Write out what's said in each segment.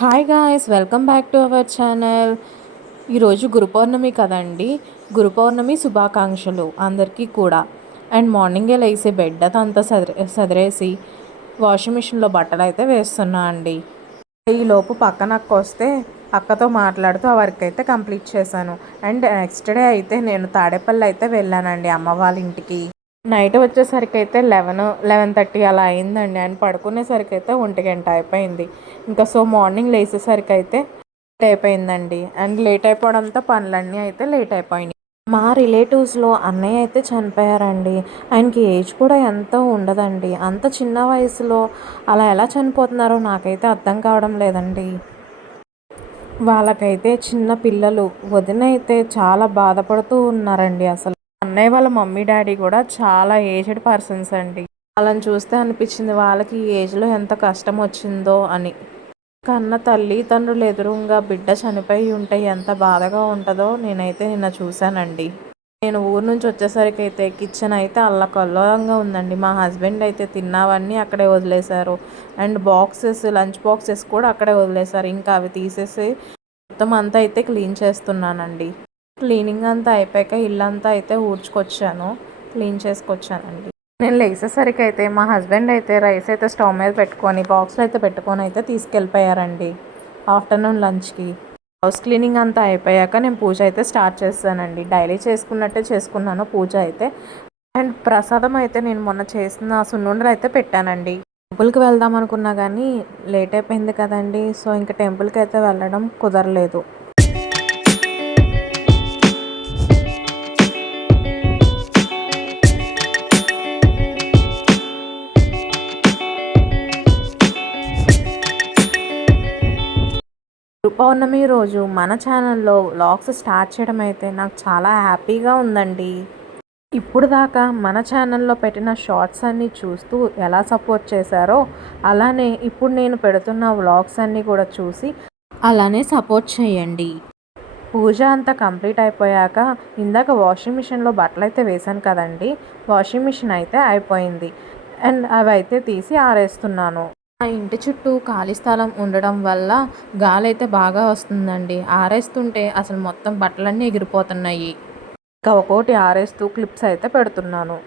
Hi guys, welcome back to our channel. ఈరోజు గురు పౌర్ణమి కదండి. గురు పౌర్ణమి శుభాకాంక్షలు అందరికీ కూడా. అండ్ మార్నింగే లేసి బెడ్ అంతా సదిరేసి వాషింగ్ మిషన్లో బట్టలు అయితే వేస్తున్నా అండి. ఈలోపు పక్కన అక్క వస్తే అక్కతో మాట్లాడుతూ ఆ వర్క్ అయితే కంప్లీట్ చేశాను. అండ్ నెక్స్ట్ డే అయితే నేను తాడేపల్లి అయితే వెళ్ళానండి అమ్మ వాళ్ళ ఇంటికి. నైట్ వచ్చేసరికి అయితే 11:30 అలా అయిందండి. అండ్ పడుకునేసరికి అయితే 1 గంట అయిపోయింది. ఇంకా మార్నింగ్ లేచేసరికి అయితే లేట్ అయిపోయిందండి. అండ్ లేట్ అయిపోవడంతో పనులన్నీ అయితే లేట్ అయిపోయినాయి. మా రిలేటివ్స్లో అన్నయ్య అయితే చనిపోయారండి. ఆయనకి ఏజ్ కూడా ఎంతో ఉండదండి. అంత చిన్న వయసులో అలా ఎలా చనిపోతున్నారో నాకైతే అర్థం కావడం లేదండి. వాళ్ళకైతే చిన్న పిల్లలు. వదిన అయితే చాలా బాధపడుతూ ఉన్నారండి. అసలు అన్నయ్య వాళ్ళ మమ్మీ డాడీ కూడా చాలా ఏజ్డ్ పర్సన్స్ అండి. వాళ్ళని చూస్తే అనిపించింది వాళ్ళకి ఈ ఏజ్లో ఎంత కష్టం వచ్చిందో అని. కన్న తల్లిదండ్రులు ఎదురుగా బిడ్డ చనిపోయి ఉంటే ఎంత బాధగా ఉంటుందో నేనైతే నిన్న చూశానండి. నేను ఊరు నుంచి వచ్చేసరికి అయితే కిచెన్ అయితే అల్లకల్లోలంగా ఉందండి. మా హస్బెండ్ అయితే తిన్నవన్నీ అక్కడే వదిలేశారు. అండ్ లంచ్ బాక్సెస్ కూడా అక్కడే వదిలేశారు. ఇంకా అవి తీసేసి మొత్తం అంతా అయితే క్లీన్ చేస్తున్నానండి. క్లీనింగ్ అంతా అయిపోయాక ఇల్లంతా అయితే క్లీన్ చేసుకొచ్చానండి. నేను లేచేసరికి అయితే మా హస్బెండ్ అయితే రైస్ అయితే స్టవ్ మీద పెట్టుకొని బాక్స్లో అయితే పెట్టుకొని అయితే తీసుకెళ్ళిపోయారండి ఆఫ్టర్నూన్ లంచ్కి. హౌస్ క్లీనింగ్ అంతా అయిపోయాక నేను పూజ అయితే స్టార్ట్ చేస్తానండి. డైలీ చేసుకున్నట్టే చేసుకున్నాను పూజ అయితే. అండ్ ప్రసాదం అయితే నేను మొన్న చేసిన సున్నుండలు అయితే పెట్టానండి. టెంపుల్కి వెళ్దాం అనుకున్నా కానీ లేట్ అయిపోయింది కదండి. సో ఇంకా టెంపుల్కి అయితే వెళ్ళడం కుదరలేదు. గురు పౌర్ణమి రోజు మన ఛానల్లో వ్లాగ్స్ స్టార్ట్ చేయడం అయితే నాకు చాలా హ్యాపీగా ఉందండి. ఇప్పుడు దాకా మన ఛానల్లో పెట్టిన షార్ట్స్ అన్నీ చూస్తూ ఎలా సపోర్ట్ చేశారో అలానే ఇప్పుడు నేను పెడుతున్న వ్లాగ్స్ అన్నీ కూడా చూసి అలానే సపోర్ట్ చేయండి. పూజ అంతా కంప్లీట్ అయిపోయాక ఇందాక వాషింగ్ మిషన్లో బట్టలు అయితే వేశాను కదండి. వాషింగ్ మిషన్ అయితే అయిపోయింది. అండ్ అవి అయితే తీసి ఆరేస్తున్నాను. ఆ ఇంటి చుట్టూ ఖాళీ స్థలం ఉండడం వల్ల గాలి అయితే బాగా వస్తుందండి. ఆరేస్తుంటే అసలు మొత్తం బట్టలన్నీ ఎగిరిపోతున్నాయి. ఇంకా ఒక్కోటి ఆరేస్తూ క్లిప్స్ అయితే పెడుతున్నాను.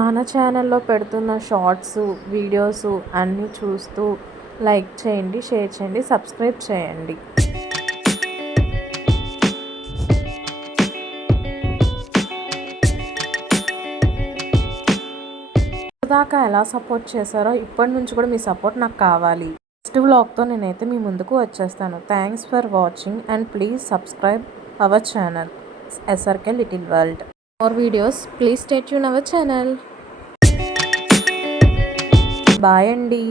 మన ఛానల్లో పెడుతున్న షార్ట్స్ వీడియోస్ అన్నీ చూస్తూ లైక్ చేయండి, షేర్ చేయండి, సబ్స్క్రైబ్ చేయండి. దాకా ఎలా సపోర్ట్ చేశారో ఇప్పటి నుంచి కూడా మీ సపోర్ట్ నాకు కావాలి. నెక్స్ట్ వ్లాగ్తో నేనైతే మీ ముందుకు వచ్చేస్తాను. Thanks for watching and please subscribe our channel SRK little world. More videos please stay tune our channel. Bye అండి.